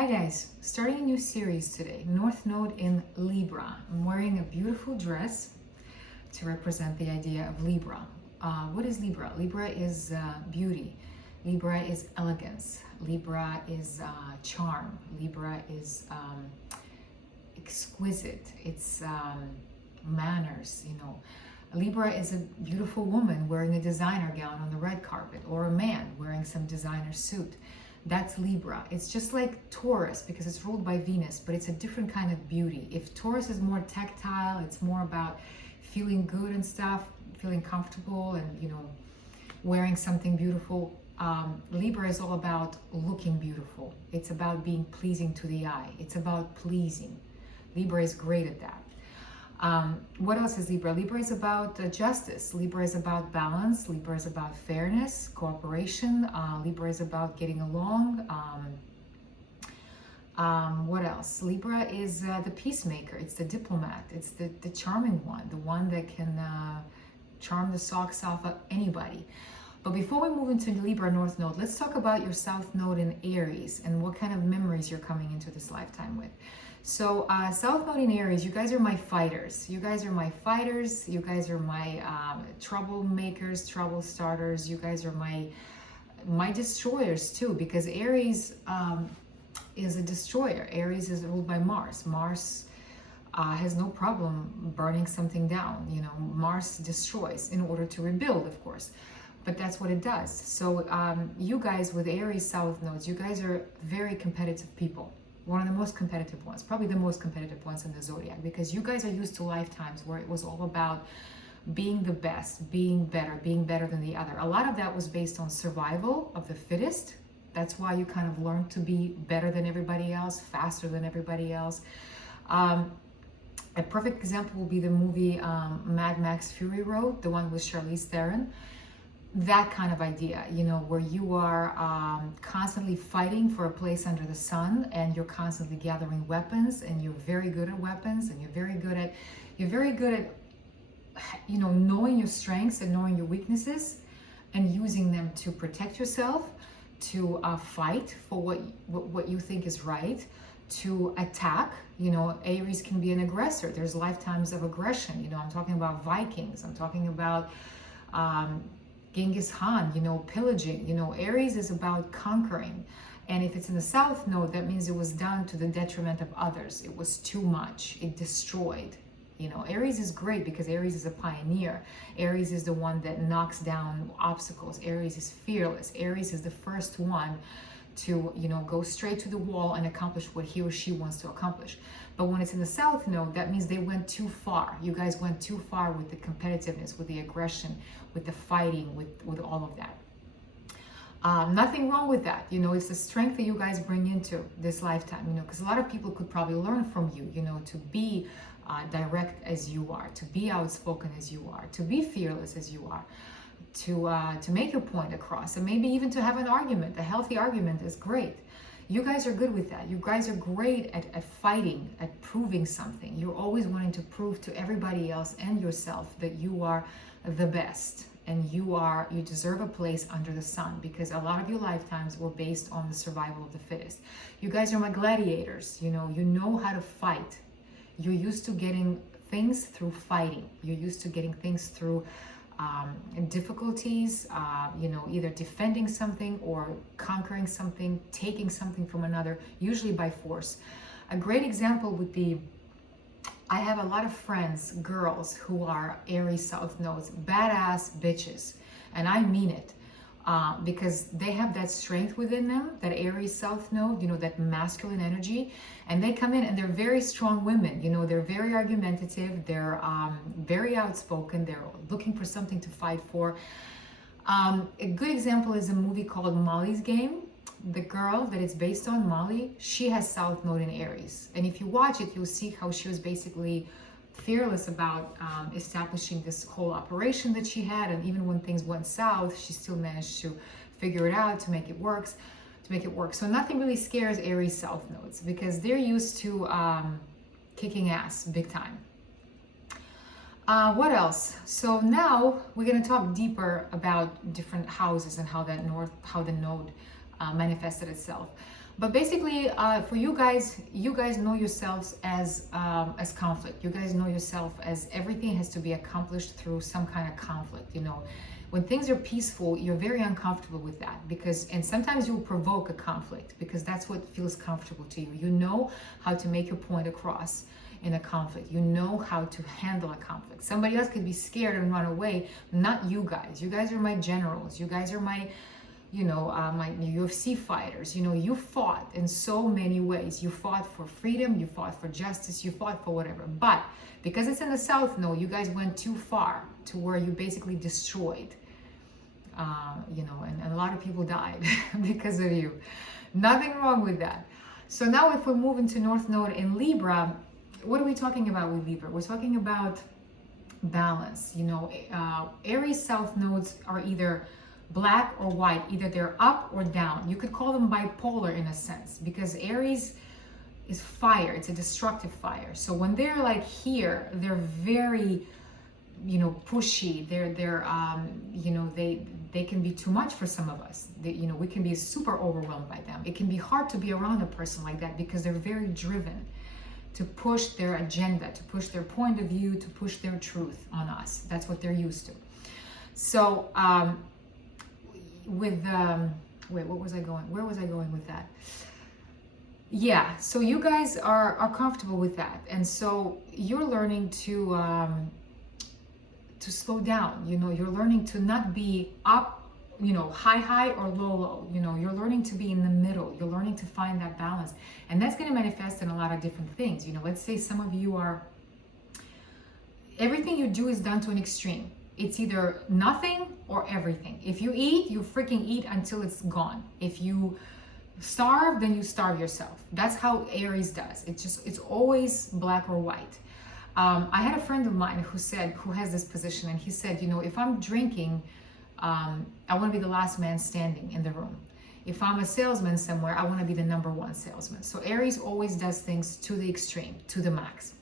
Hi guys, starting a new series today, North Node in Libra. I'm wearing a beautiful dress to represent the idea of Libra. What is Libra? Libra is beauty. Libra is elegance. Libra is charm. Libra is exquisite. It's manners, Libra is a beautiful woman wearing a designer gown on the red carpet, or a man wearing some designer suit. That's Libra. It's just like Taurus because it's ruled by Venus, but it's a different kind of beauty. If Taurus is more tactile, it's more about feeling good and stuff, feeling comfortable and, wearing something beautiful. Libra is all about looking beautiful. It's about being pleasing to the eye. It's about pleasing. Libra is great at that. What else is Libra? Libra is about justice. Libra is about balance. Libra is about fairness, cooperation. Libra is about getting along. What else? Libra is the peacemaker. It's the diplomat. It's the charming one, the one that can charm the socks off of anybody. But before we move into the Libra North Node, let's talk about your South Node in Aries and what kind of memories you're coming into this lifetime with. So South Node in Aries, you guys are my fighters. You guys are my fighters. You guys are my troublemakers, trouble starters. You guys are my destroyers too, because Aries is a destroyer. Aries is ruled by Mars. Mars has no problem burning something down. Mars destroys in order to rebuild, of course. But that's what it does. So you guys with Aries South Nodes, you guys are very competitive people. One of the most competitive ones, probably the most competitive ones in the zodiac, because you guys are used to lifetimes where it was all about being the best, being better than the other. A lot of that was based on survival of the fittest. That's why you kind of learned to be better than everybody else, faster than everybody else. A perfect example will be the movie Mad Max Fury Road, the one with Charlize Theron. That kind of idea, where you are constantly fighting for a place under the sun, and you're constantly gathering weapons, and you're very good at weapons, and you're very good at knowing your strengths and knowing your weaknesses and using them to protect yourself, to fight for what you think is right, to attack. Aries can be an aggressor. There's lifetimes of aggression. I'm talking about Vikings. I'm talking about Genghis Khan, pillaging. Aries is about conquering. And if it's in the South Node, that means it was done to the detriment of others. It was too much. It destroyed. Aries is great because Aries is a pioneer. Aries is the one that knocks down obstacles. Aries is fearless. Aries is the first one to, go straight to the wall and accomplish what he or she wants to accomplish. But when it's in the South Node, that means they went too far. You guys went too far with the competitiveness, with the aggression, with the fighting, with all of that. Nothing wrong with that. It's the strength that you guys bring into this lifetime, because a lot of people could probably learn from you, to be direct as you are, to be outspoken as you are, to be fearless as you are, to make your point across, and maybe even to have an argument. A healthy argument is great. You guys are good with that. You guys are great at fighting, at proving something. You're always wanting to prove to everybody else and yourself that you are the best, and you deserve a place under the sun, because a lot of your lifetimes were based on the survival of the fittest. You guys are my gladiators. You know how to fight. You're used to getting things through fighting. You're used to getting things through difficulties, either defending something or conquering something, taking something from another, usually by force. A great example would be, I have a lot of friends, girls, who are Aries South Nodes, badass bitches, and I mean it. Because they have that strength within them, that Aries South Node, that masculine energy, and they come in and they're very strong women. They're very argumentative, they're very outspoken, they're looking for something to fight for. A good example is a movie called Molly's Game. The girl that it's based on, Molly, she has South Node in Aries, and if you watch it, you'll see how she was basically fearless about establishing this whole operation that she had, and even when things went south, she still managed to figure it out to make it work. So nothing really scares Aries South Nodes because they're used to kicking ass big time. What else? So now we're going to talk deeper about different houses and how the node manifested itself. But basically, for you guys know yourselves as conflict. You guys know yourself as everything has to be accomplished through some kind of conflict. You know, when things are peaceful, you're very uncomfortable with that and sometimes you'll provoke a conflict because that's what feels comfortable to you. You know how to make your point across in a conflict. You know how to handle a conflict. Somebody else could be scared and run away, not you guys. You guys are my generals. You guys are my, my UFC fighters. You know, you fought in so many ways. You fought for freedom, you fought for justice, you fought for whatever. But because it's in the South Node, you guys went too far to where you basically destroyed, and a lot of people died because of you. Nothing wrong with that. So now if we move into North Node in Libra, what are we talking about with Libra? We're talking about balance. You know, Aries South Nodes are either black or white, either they're up or down. You could call them bipolar in a sense, because Aries is fire. It's a destructive fire. So when they're like here, they're very, pushy. They can be too much for some of us. We can be super overwhelmed by them. It can be hard to be around a person like that because they're very driven to push their agenda, to push their point of view, to push their truth on us. That's what they're used to. So where was I going with that? Yeah, so you guys are comfortable with that, and so you're learning to slow down. You're learning to not be up, high or low. You're learning to be in the middle. You're learning to find that balance, and that's going to manifest in a lot of different things. Let's say some of you are, everything you do is done to an extreme. It's either nothing or everything. If you eat, you freaking eat until it's gone. If you starve, then you starve yourself. That's how Aries does. It's always black or white. I had a friend of mine who has this position, and he said, if I'm drinking, I want to be the last man standing in the room. If I'm a salesman somewhere, I want to be the number one salesman. So Aries always does things to the extreme, to the max.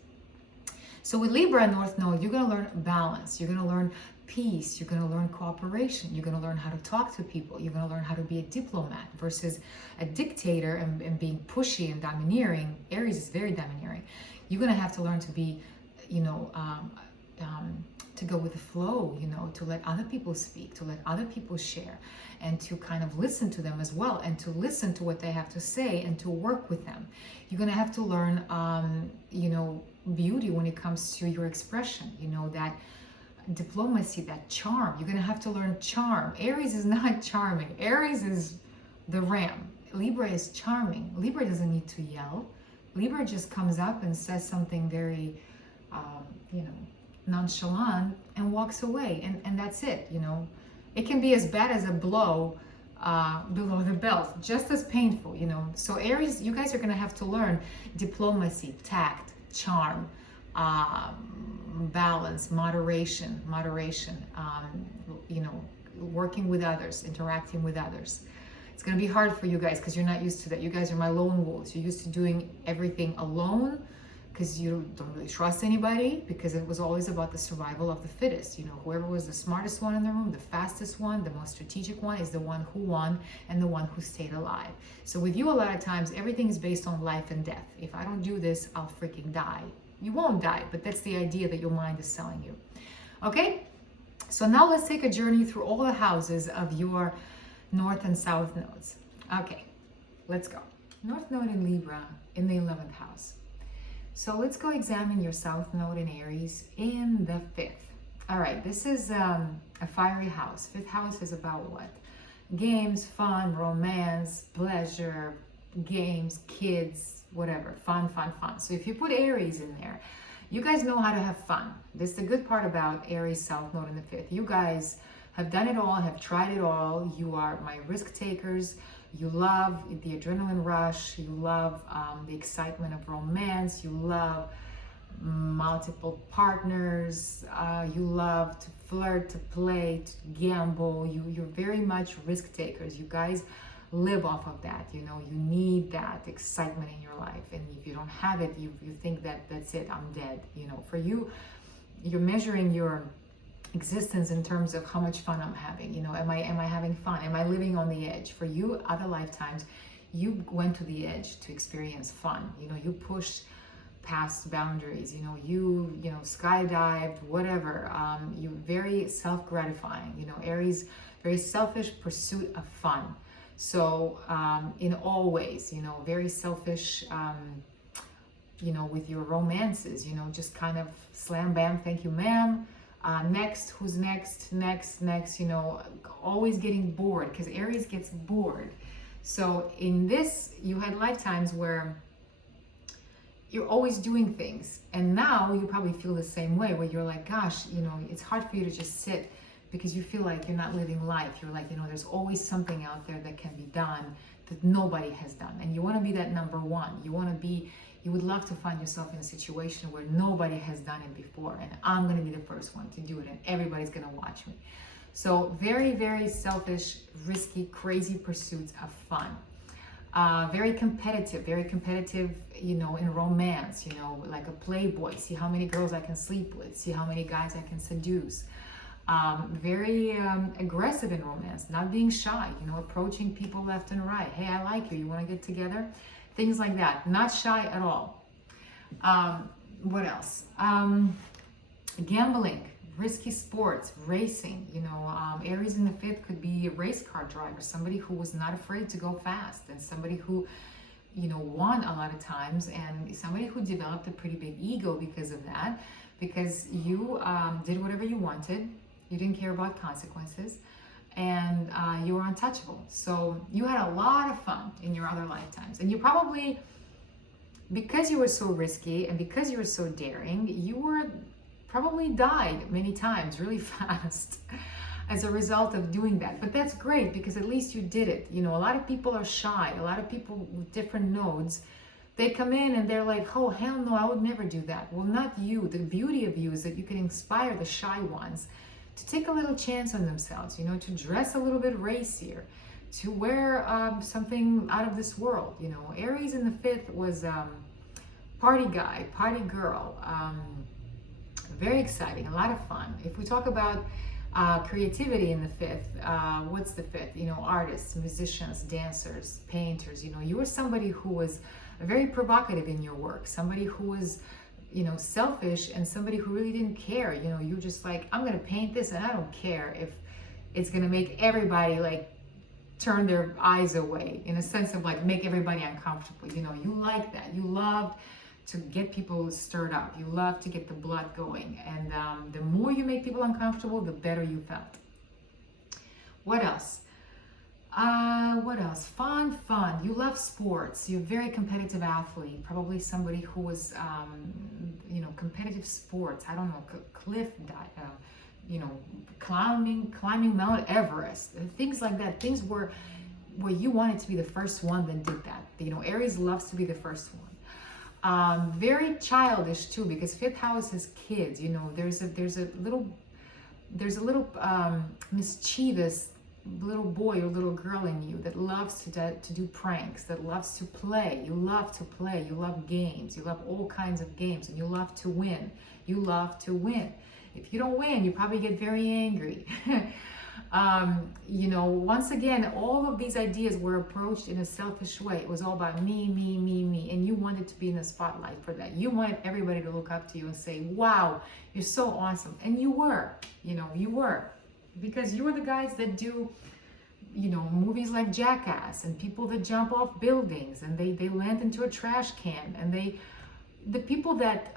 So with Libra North Node, you're going to learn balance. You're going to learn peace. You're going to learn cooperation. You're going to learn how to talk to people. You're going to learn how to be a diplomat versus a dictator and being pushy and domineering. Aries is very domineering. You're going to have to learn to be, to go with the flow, to let other people speak, to let other people share, and to kind of listen to them as well, and to listen to what they have to say and to work with them. You're going to have to learn, beauty when it comes to your expression, that diplomacy, that charm. You're going to have to learn charm. Aries is not charming. Aries is the ram. Libra is charming. Libra doesn't need to yell. Libra just comes up and says something very, nonchalant and walks away, and that's it. It can be as bad as a blow below the belt, just as painful. So Aries, you guys are going to have to learn diplomacy, tact, charm, balance, moderation, working with others, interacting with others. It's going to be hard for you guys because you're not used to that. You guys are my lone wolves. You're used to doing everything alone because you don't really trust anybody, because it was always about the survival of the fittest. Whoever was the smartest one in the room, the fastest one, the most strategic one is the one who won and the one who stayed alive. So with you, a lot of times, everything is based on life and death. If I don't do this, I'll freaking die. You won't die, but that's the idea that your mind is selling you. Okay? So now let's take a journey through all the houses of your North and South nodes. Okay, let's go. North Node in Libra in the 11th house. So let's go examine your South Node in Aries in the 5th. All right, this is a fiery house. 5th house is about what? Games, fun, romance, pleasure, games, kids, whatever. Fun. So if you put Aries in there, you guys know how to have fun. This is the good part about Aries South Node in the 5th. You guys have done it all, have tried it all. You are my risk takers. You love the adrenaline rush. You love the excitement of romance. You love multiple partners. You love to flirt, to play, to gamble. You're very much risk takers. You guys live off of that. You need that excitement in your life. And if you don't have it, you think that that's it, I'm dead. For you, you're measuring your existence in terms of how much fun I'm having. Am I having fun? Am I living on the edge? For you, other lifetimes, you went to the edge to experience fun. You know, you pushed past boundaries, you know, skydived, whatever. You very self-gratifying, Aries, very selfish pursuit of fun. So in all ways, very selfish, with your romances, just kind of slam bam, thank you ma'am, next, who's next, always getting bored, because Aries gets bored. So in this, you had lifetimes where you're always doing things, and now you probably feel the same way, where you're like, gosh, it's hard for you to just sit, because you feel like you're not living life. You're like, there's always something out there that can be done that nobody has done, and you want to be that number one. You would love to find yourself in a situation where nobody has done it before, and I'm going to be the first one to do it, and everybody's going to watch me. So very, very selfish, risky, crazy pursuits of fun. Very competitive, in romance, like a playboy. See how many girls I can sleep with, see how many guys I can seduce. Very aggressive in romance, not being shy, approaching people left and right. Hey, I like you, you want to get together? Things like that. Not shy at all. What else? Gambling, risky sports, racing. Aries in the fifth could be a race car driver, somebody who was not afraid to go fast, and somebody who, won a lot of times, and somebody who developed a pretty big ego because of that, because you did whatever you wanted. You didn't care about consequences, and you were untouchable. So you had a lot of fun in your other lifetimes, and you probably, because you were so risky and because you were so daring, you were probably died many times really fast as a result of doing that. But that's great, because at least you did it. A lot of people are shy. A lot of people with different nodes, they come in and they're like, oh, hell no, I would never do that. Well, not you. The beauty of you is that you can inspire the shy ones to take a little chance on themselves, to dress a little bit racier, to wear something out of this world. Aries in the fifth was party guy, party girl, very exciting, a lot of fun. If we talk about creativity in the fifth, what's the fifth? Artists, musicians, dancers, painters. You were somebody who was very provocative in your work, somebody who was selfish, and somebody who really didn't care. You're just like, I'm gonna paint this, and I don't care if it's gonna make everybody like turn their eyes away, in a sense of like make everybody uncomfortable. You like that. You loved to get people stirred up. You love to get the blood going, and the more you make people uncomfortable, the better you felt. What else? Fun. You love sports. You're a very competitive athlete. Probably somebody who was, competitive sports. I don't know, climbing Mount Everest, things like that. Things where you wanted to be the first one that did that. Aries loves to be the first one. Very childish too, because fifth house is kids. There's a little mischievous little boy or little girl in you that loves to do pranks, that loves to play. You love to play. You love games. You love all kinds of games, and you love to win. If you don't win, you probably get very angry. Once again, all of these ideas were approached in a selfish way. It was all about me, and you wanted to be in the spotlight for that. You wanted everybody to look up to you and say, wow, you're so awesome. And you were, because you were the guys that do, movies like Jackass, and people that jump off buildings, and they land into a trash can, and the people that,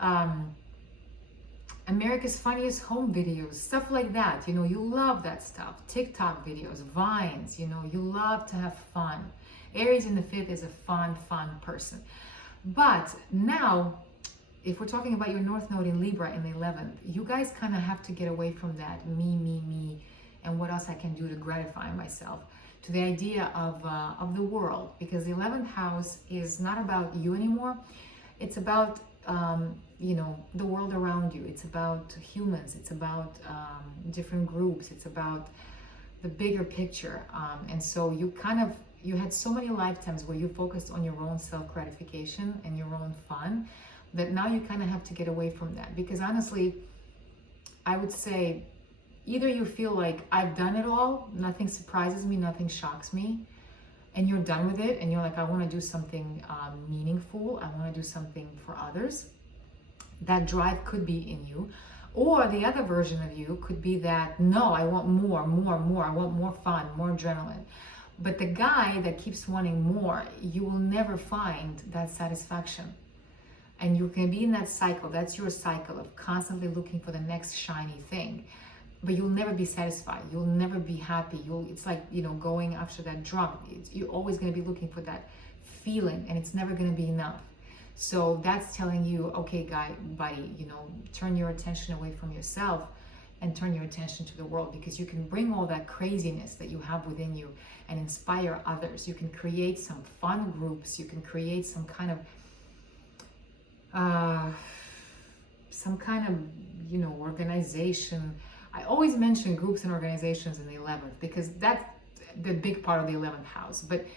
America's Funniest Home Videos, stuff like that. You love that stuff. TikTok videos, Vines, you love to have fun. Aries in the fifth is a fun person. But now, if we're talking about your North Node in Libra in the 11th, you guys kind of have to get away from that me, and what else I can do to gratify myself, to the idea of the world, because the 11th house is not about you anymore. It's about the world around you. It's about humans. It's about different groups. It's about the bigger picture. And so you had so many lifetimes where you focused on your own self-gratification and your own fun, that now you kind of have to get away from that. Because honestly, I would say either you feel like I've done it all, nothing surprises me, nothing shocks me, and you're done with it, and you're like, I want to do something meaningful, I want to do something for others, that drive could be in you. Or the other version of you could be that, no, I want more, more, more. I want more fun, more adrenaline. But the guy that keeps wanting more, you will never find that satisfaction. And you can be in that cycle. That's your cycle of constantly looking for the next shiny thing. But you'll never be satisfied. You'll never be happy. It's like, going after that drug. You're always going to be looking for that feeling, and it's never going to be enough. So that's telling you, okay, buddy, turn your attention away from yourself and turn your attention to the world, because you can bring all that craziness that you have within you and inspire others. You can create some fun groups. You can create some kind of organization. I always mention groups and organizations in the 11th because that's the big part of the 11th house. But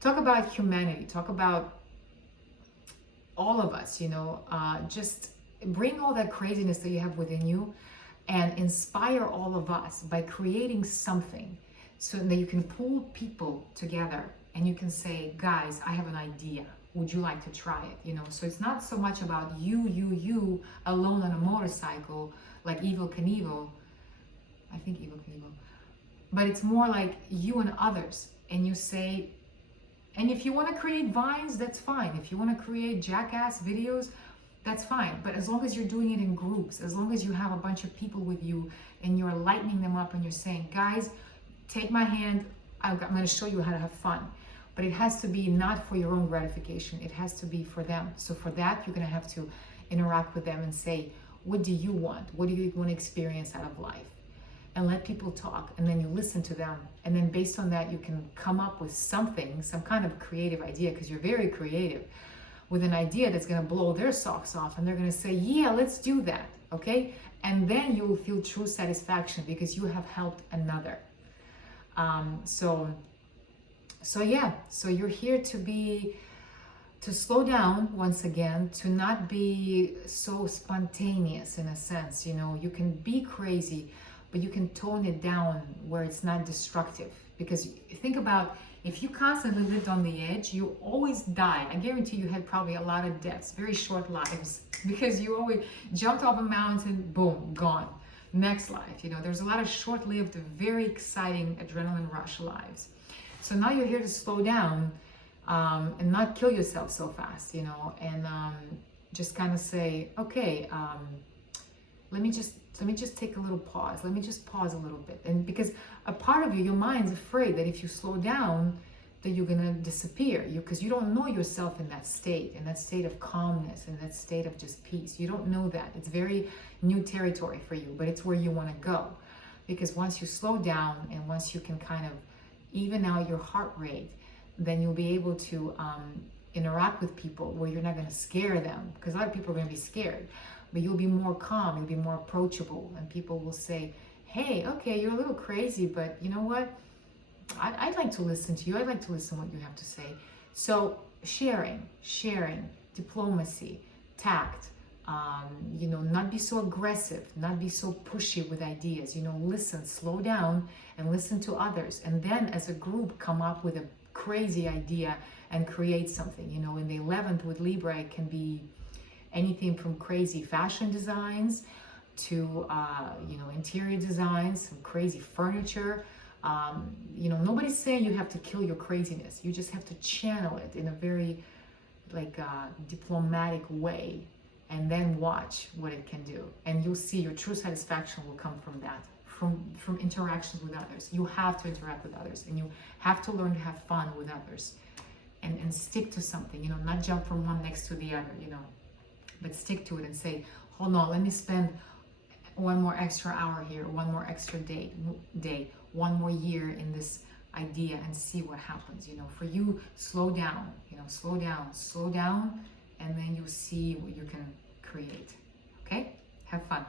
talk about humanity, talk about all of us, just bring all that craziness that you have within you and inspire all of us by creating something so that you can pull people together and you can say, guys, I have an idea. Would you like to try it? So it's not so much about you alone on a motorcycle like Evel Knievel. I think Evel Knievel. But it's more like you and others. And you say, and if you want to create vines, that's fine. If you want to create jackass videos, that's fine. But as long as you're doing it in groups, as long as you have a bunch of people with you and you're lightening them up and you're saying, guys, take my hand, I'm going to show you how to have fun. But it has to be not for your own gratification. It has to be for them. So for that, you're going to have to interact with them and say, what do you want? What do you want to experience out of life? And let people talk, and then you listen to them. And then based on that, you can come up with something, some kind of creative idea, because you're very creative, with an idea that's going to blow their socks off. And they're going to say, yeah, let's do that. Okay. And then you will feel true satisfaction because you have helped another. So you're here to slow down once again, to not be so spontaneous in a sense. You can be crazy, but you can tone it down where it's not destructive. Because think about, if you constantly lived on the edge, you always die. I guarantee you had probably a lot of deaths, very short lives, because you always jumped off a mountain, boom, gone. Next life. There's a lot of short-lived, very exciting adrenaline rush lives. So now you're here to slow down and not kill yourself so fast, and just kind of say, okay, let me just take a little pause. Let me just pause a little bit. And because a part of you, your mind's afraid that if you slow down, that you're going to disappear. Because you don't know yourself in that state of calmness, in that state of just peace. You don't know that. It's very new territory for you, but it's where you want to go. Because once you slow down and once you can kind of even out your heart rate, then you'll be able to interact with people where you're not going to scare them. Because a lot of people are going to be scared. But you'll be more calm, you'll be more approachable, and people will say, hey, okay, you're a little crazy, but you know what? I'd like to listen to you. I'd like to listen to what you have to say. So sharing, diplomacy, tact, not be so aggressive, not be so pushy with ideas, listen, slow down and listen to others. And then as a group, come up with a crazy idea and create something. In the 11th with Libra, it can be anything from crazy fashion designs to, interior designs, some crazy furniture. Nobody's saying you have to kill your craziness. You just have to channel it in a very diplomatic way and then watch what it can do. And you'll see your true satisfaction will come from that, from interactions with others. You have to interact with others, and you have to learn to have fun with others and stick to something, not jump from one next to the other, but stick to it and say, hold on, let me spend one more extra hour here, one more extra day, one more year in this idea and see what happens. For you, slow down, slow down, and then you'll see what you can create. Okay? Have fun.